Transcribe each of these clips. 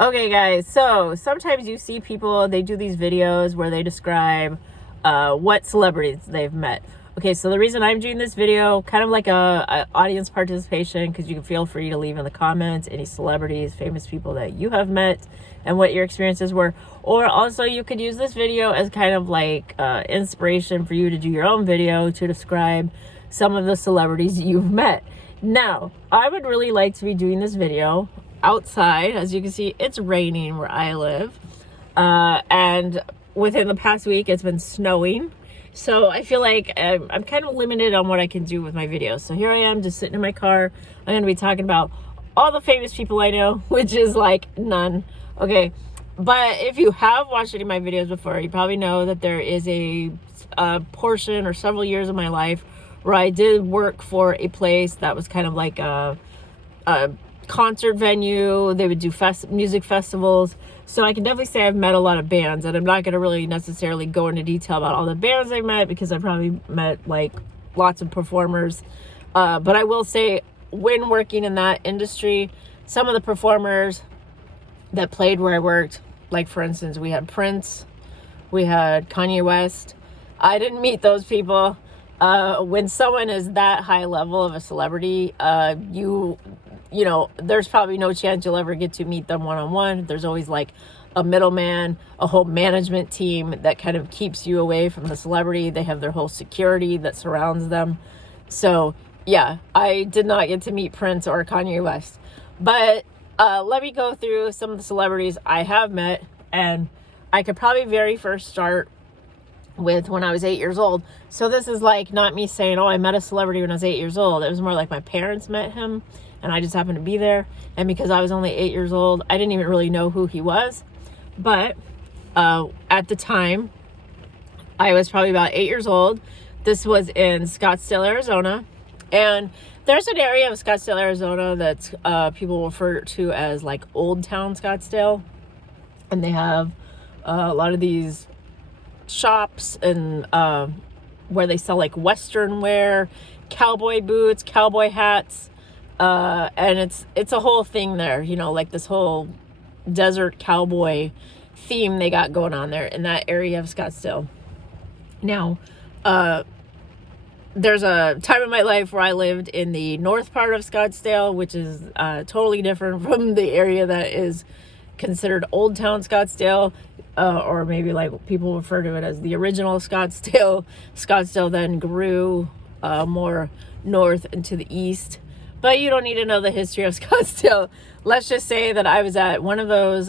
Okay, guys, so sometimes you see people, they do these videos where they describe what celebrities they've met. Okay, so the reason I'm doing this video, kind of like a audience participation, because you can feel free to leave in the comments any celebrities, famous people that you have met and what your experiences were. Or also you could use this video as kind of like inspiration for you to do your own video to describe some of the celebrities you've met. Now, I would really like to be doing this video outside. As you can see, it's raining where I live, and within the past week it's been snowing, so I feel like I'm kind of limited on what I can do with my videos. So here I am, just sitting in my car. I'm going to be talking about all the famous people I know, which is like none. Okay, but if you have watched any of my videos before, you probably know that there is a portion or several years of my life where I did work for a place that was kind of like a concert venue. They would do music festivals. So I can definitely say I've met a lot of bands, and I'm not going to really necessarily go into detail about all the bands I've met because I've probably met like lots of performers. But I will say, when working in that industry, some of the performers that played where I worked, like for instance, we had Prince, we had Kanye West. I didn't meet those people. When someone is that high level of a celebrity, you know, there's probably no chance you'll ever get to meet them one-on-one. There's always like a middleman, a whole management team that kind of keeps you away from the celebrity. They have their whole security that surrounds them. So yeah, I did not get to meet Prince or Kanye West. But let me go through some of the celebrities I have met. And I could probably very first start with when I was 8 years old. So this is like not me saying, oh, I met a celebrity when I was 8 years old. It was more like my parents met him and I just happened to be there. And because I was only 8 years old, I didn't even really know who he was. But at the time, I was probably about 8 years old. This was in Scottsdale, Arizona. And there's an area of Scottsdale, Arizona that's people refer to as like Old Town Scottsdale. And they have a lot of these shops and where they sell like Western wear, cowboy boots, cowboy hats. And it's a whole thing there, you know, like this whole desert cowboy theme they got going on there in that area of Scottsdale. Now, there's a time in my life where I lived in the north part of Scottsdale, which is totally different from the area that is considered Old Town Scottsdale, or maybe like people refer to it as the original Scottsdale. Scottsdale then grew more north and to the east. But you don't need to know the history of Scottsdale. Let's just say that I was at one of those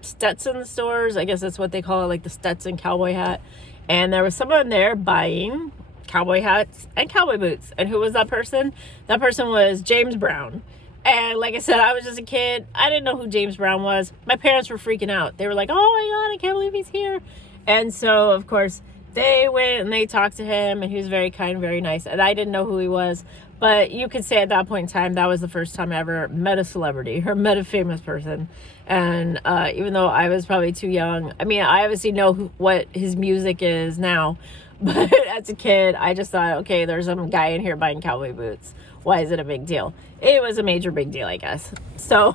Stetson stores. I guess that's what they call it, like the Stetson cowboy hat. And there was someone there buying cowboy hats and cowboy boots. And who was that person? That person was James Brown. And like I said, I was just a kid. I didn't know who James Brown was. My parents were freaking out. They were like, oh my God, I can't believe he's here. And so, of course, they went and they talked to him, and he was very kind, very nice. And I didn't know who he was. But you could say at that point in time, that was the first time I ever met a celebrity or met a famous person. And even though I was probably too young, I mean, I obviously know what his music is now. But as a kid, I just thought, okay, there's some guy in here buying cowboy boots. Why is it a big deal? It was a major big deal, I guess. So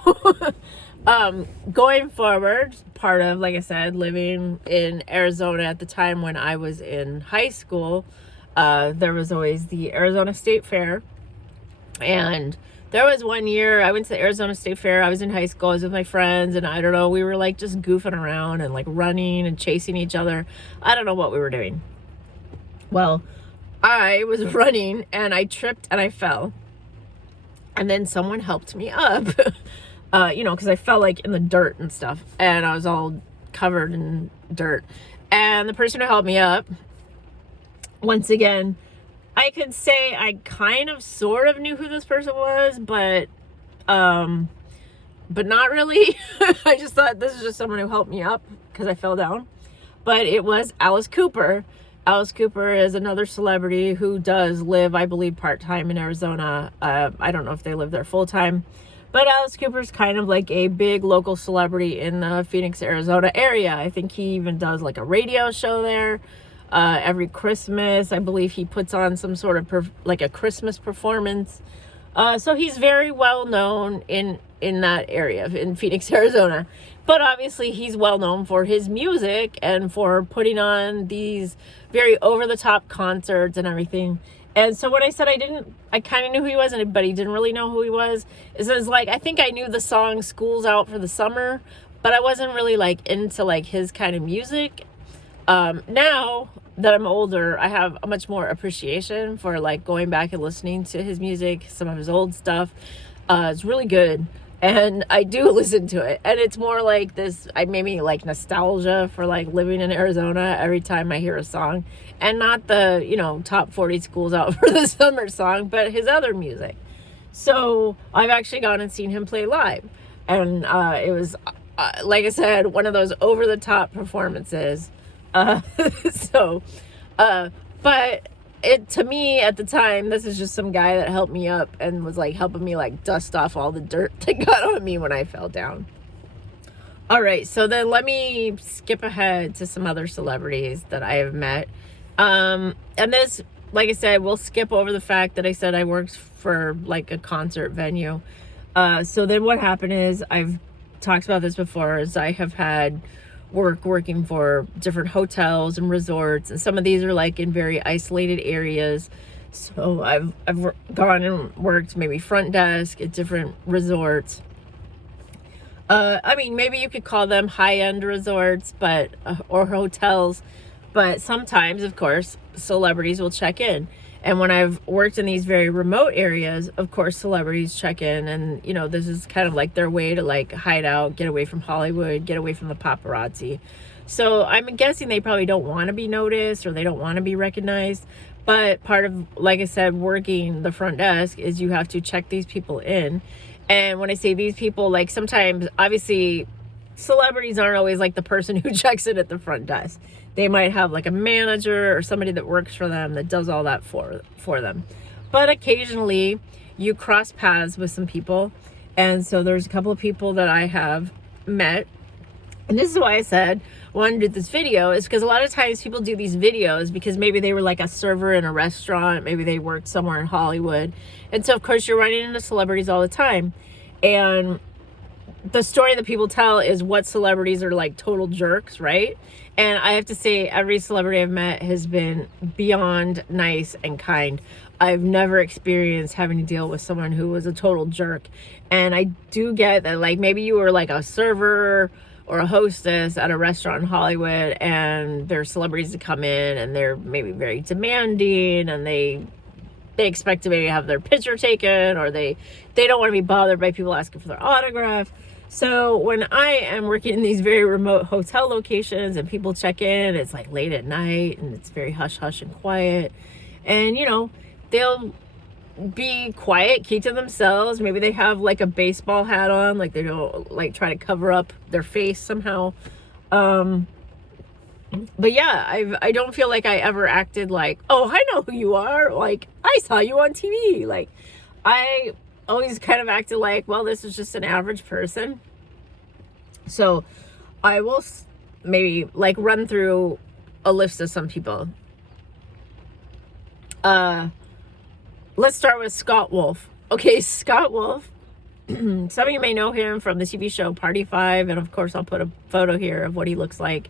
going forward, part of, like I said, living in Arizona at the time when I was in high school, there was always the Arizona State Fair. And there was one year I went to the Arizona State Fair. I was in high school. I was with my friends, and I don't know, we were like just goofing around and like running and chasing each other. I don't know what we were doing. Well, I was running and I tripped and I fell. And then someone helped me up, you know, because I fell like in the dirt and stuff. And I was all covered in dirt. And the person who helped me up, once again, I could say I kind of sort of knew who this person was, but not really. I just thought this is just someone who helped me up because I fell down. But it was Alice Cooper. Alice Cooper is another celebrity who does live, I believe, part-time in Arizona. I don't know if they live there full-time. But Alice Cooper's kind of like a big local celebrity in the Phoenix, Arizona area. I think he even does like a radio show there. Every Christmas, I believe he puts on some sort of like a Christmas performance. So he's very well known in that area, in Phoenix, Arizona. But obviously he's well known for his music and for putting on these very over-the-top concerts and everything. And so when I said I kind of knew who he was, but he didn't really know who he was, it says, like, I think I knew the song School's Out for the Summer, but I wasn't really, like, into, like, his kind of music. Now that I'm older, I have a much more appreciation for, like, going back and listening to his music, some of his old stuff. It's really good. And I do listen to it. And it's more like this, I maybe like nostalgia for like living in Arizona every time I hear a song. And not the, you know, top 40 schools out for the summer song, but his other music. So I've actually gone and seen him play live. And it was, like I said, one of those over-the-top performances. But it, to me at the time, this is just some guy that helped me up and was like helping me like dust off all the dirt that got on me when I fell down. All right, so then let me skip ahead to some other celebrities that I have met. And this, like I said, we'll skip over the fact that I said I worked for like a concert venue. So then what happened is, I've talked about this before, is I have had working for different hotels and resorts, and some of these are like in very isolated areas. So I've gone and worked maybe front desk at different resorts. I mean, maybe you could call them high-end resorts, but or hotels, but sometimes, of course, celebrities will check in. And when I've worked in these very remote areas, of course, celebrities check in, and, you know, this is kind of like their way to like hide out, get away from Hollywood, get away from the paparazzi. So I'm guessing they probably don't want to be noticed, or they don't want to be recognized. But part of, like I said, working the front desk is you have to check these people in. And when I say these people, like, sometimes, obviously, celebrities aren't always like the person who checks in at the front desk. They might have like a manager or somebody that works for them that does all that for them. But occasionally you cross paths with some people. And so there's a couple of people that I have met. And this is why I said I wanted to do this video, is because a lot of times people do these videos because maybe they were like a server in a restaurant, maybe they worked somewhere in Hollywood. And so of course you're running into celebrities all the time. And the story that people tell is what celebrities are like total jerks, right? And I have to say, every celebrity I've met has been beyond nice and kind. I've never experienced having to deal with someone who was a total jerk. And I do get that, like, maybe you were like a server or a hostess at a restaurant in Hollywood, and there's celebrities to come in and they're maybe very demanding, and they expect to maybe have their picture taken, or they don't want to be bothered by people asking for their autograph. So when I am working in these very remote hotel locations and people check in, it's like late at night and it's very hush hush and quiet. And, you know, they'll be quiet, keep to themselves. Maybe they have like a baseball hat on, like they don't like try to cover up their face somehow. But yeah, I don't feel like I ever acted like, oh, I know who you are. Like, I saw you on TV. Like, I always kind of acted like, well, this is just an average person. So I will maybe like run through a list of some people. Let's start with Scott Wolf. Okay, Scott Wolf. Some of you may know him from the TV show Party 5, and of course I'll put a photo here of what he looks like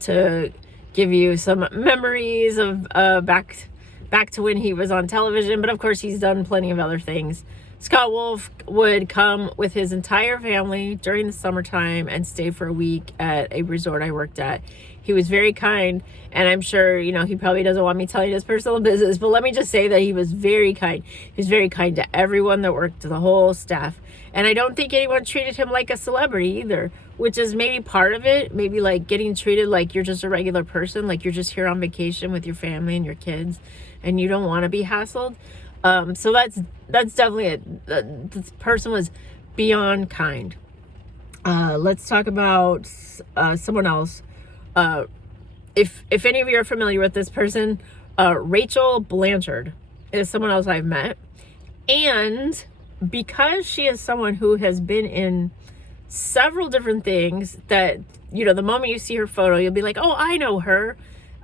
to give you some memories of back to when he was on television. But of course he's done plenty of other things. Scott Wolf would come with his entire family during the summertime and stay for a week at a resort I worked at. He was very kind, and I'm sure, you know, he probably doesn't want me telling his personal business, but let me just say that he was very kind. He was very kind to everyone that worked, to the whole staff. And I don't think anyone treated him like a celebrity either, which is maybe part of it. Maybe like getting treated like you're just a regular person, like you're just here on vacation with your family and your kids, and you don't want to be hassled. So that's definitely it. This person was beyond kind. Let's talk about someone else. If any of you are familiar with this person, Rachel Blanchard is someone else I've met. And because she is someone who has been in several different things that, you know, the moment you see her photo, you'll be like, oh, I know her.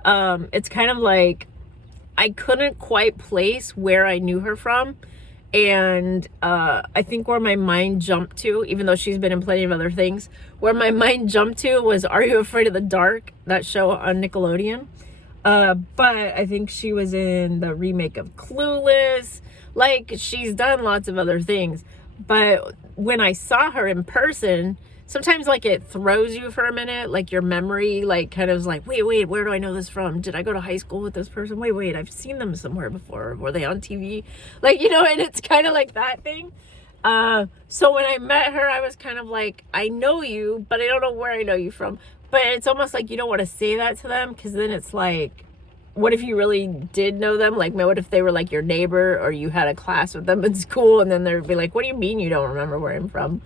It's kind of like I couldn't quite place where I knew her from. And I think where my mind jumped to, even though she's been in plenty of other things, where my mind jumped to was Are You Afraid of the Dark? That show on Nickelodeon. But I think she was in the remake of Clueless. Like, she's done lots of other things. But when I saw her in person, sometimes like it throws you for a minute, like your memory like kind of is like, wait, where do I know this from? Did I go to high school with this person? Wait, I've seen them somewhere before. Were they on TV? Like, you know, and it's kind of like that thing. So when I met her, I was kind of like, I know you, but I don't know where I know you from. But it's almost like you don't want to say that to them, because then it's like, what if you really did know them? Like, what if they were like your neighbor, or you had a class with them in school, and then they'd be like, what do you mean you don't remember where I'm from?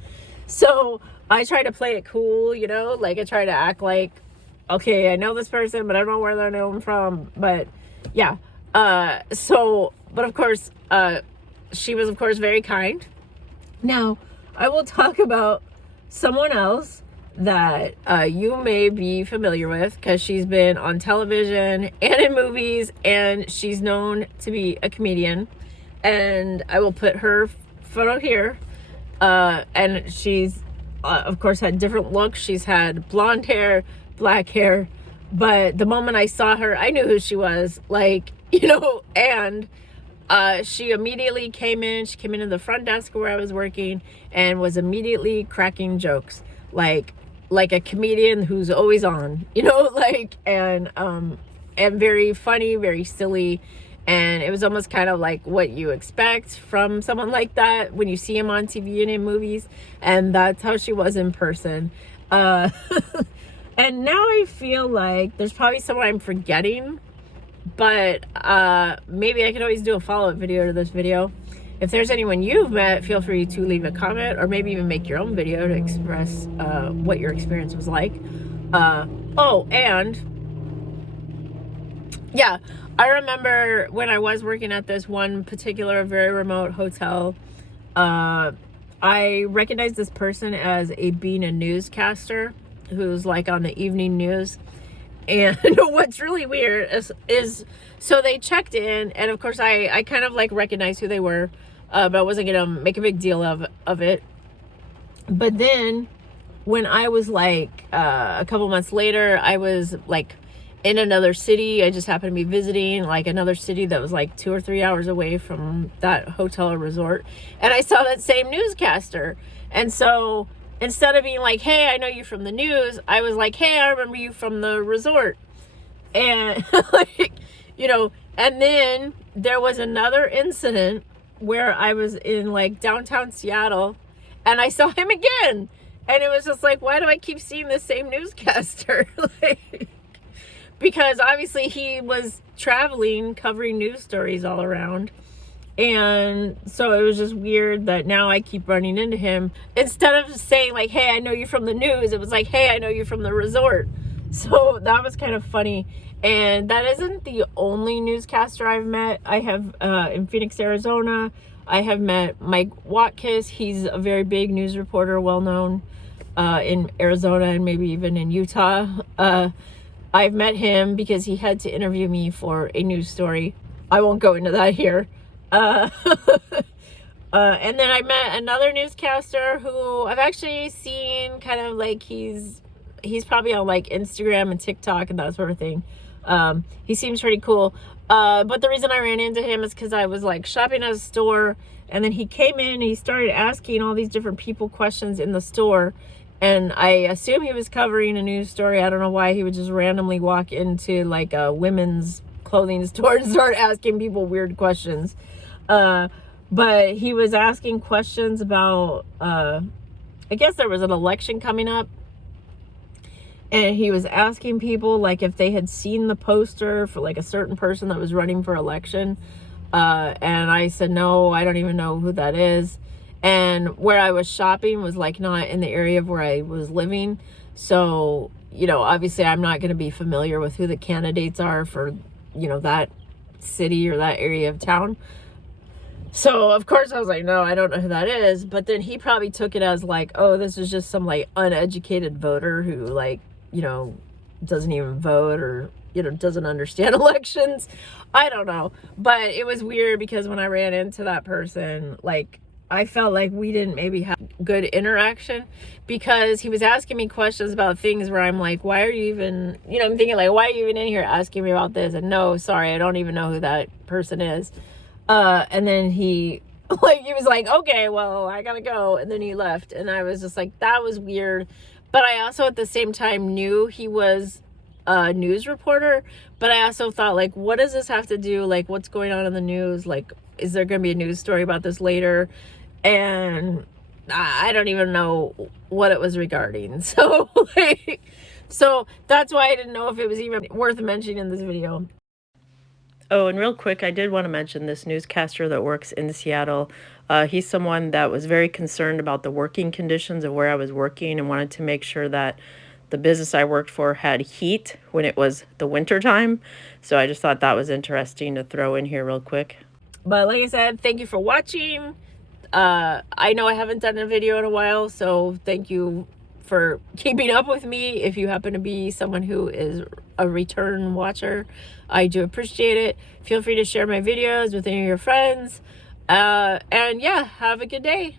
So I try to play it cool, you know, like I try to act like, okay, I know this person, but I don't know where they know them from. But yeah, but of course, she was of course very kind. Now, I will talk about someone else that you may be familiar with, because she's been on television and in movies, and she's known to be a comedian. And I will put her photo here. And she's, of course, had different looks. She's had blonde hair, black hair. But the moment I saw her, I knew who she was. Like, you know, and she immediately came in. She came into the front desk where I was working and was immediately cracking jokes. Like a comedian who's always on, you know, like, and very funny, very silly. And it was almost kind of like what you expect from someone like that when you see him on TV and in movies. And that's how she was in person. And now I feel like there's probably someone I'm forgetting, but maybe I could always do a follow-up video to this video. If there's anyone you've met, feel free to leave a comment, or maybe even make your own video to express what your experience was like. Oh, and yeah, I remember when I was working at this one particular very remote hotel, I recognized this person as being a newscaster who's like on the evening news. And what's really weird is so they checked in, and of course I kind of like recognized who they were, but I wasn't gonna make a big deal of it. But then when I was like a couple months later, I was like in another city. I just happened to be visiting like another city that was like 2 or 3 hours away from that hotel or resort, and I saw that same newscaster. And so instead of being like, hey, I know you from the news, I was like, hey, I remember you from the resort. And like, you know, and then there was another incident where I was in like downtown Seattle, and I saw him again, and it was just like, why do I keep seeing the same newscaster? Like, because obviously he was traveling, covering news stories all around. And so it was just weird that now I keep running into him. Instead of saying like, hey, I know you from the news, it was like, hey, I know you from the resort. So that was kind of funny. And that isn't the only newscaster I've met. I have in Phoenix, Arizona, I have met Mike Watkiss. He's a very big news reporter, well known in Arizona and maybe even in Utah. I've met him because he had to interview me for a news story. I won't go into that here. And then I met another newscaster who I've actually seen kind of like he's probably on like Instagram and TikTok and that sort of thing. He seems pretty cool. But the reason I ran into him is because I was like shopping at a store, and then he came in and he started asking all these different people questions in the store. And I assume he was covering a news story. I don't know why he would just randomly walk into like a women's clothing store and start asking people weird questions. But he was asking questions about, I guess there was an election coming up, and he was asking people like if they had seen the poster for like a certain person that was running for election. And I said, no, I don't even know who that is. And where I was shopping was like not in the area of where I was living. So, you know, obviously I'm not going to be familiar with who the candidates are for, you know, that city or that area of town. So of course I was like, no, I don't know who that is. But then he probably took it as like, oh, this is just some like uneducated voter who like, you know, doesn't even vote or you know, doesn't understand elections. I don't know. But it was weird because when I ran into that person, like, I felt like we didn't maybe have good interaction, because he was asking me questions about things where I'm like, why are you even, you know, I'm thinking like, why are you even in here asking me about this? And no, sorry, I don't even know who that person is. And then he was like, okay, well, I gotta go. And then he left. And I was just like, that was weird. But I also at the same time knew he was a news reporter. But I also thought, like, what does this have to do? Like, what's going on in the news? Like, is there going to be a news story about this later? And I don't even know what it was regarding. So, like, so that's why I didn't know if it was even worth mentioning in this video. Oh, and real quick, I did want to mention this newscaster that works in Seattle. He's someone that was very concerned about the working conditions of where I was working and wanted to make sure that the business I worked for had heat when it was the winter time. So I just thought that was interesting to throw in here real quick. But like I said, thank you for watching. I know I haven't done a video in a while, so thank you for keeping up with me. If you happen to be someone who is a return watcher, I do appreciate it. Feel free to share my videos with any of your friends. And yeah, have a good day.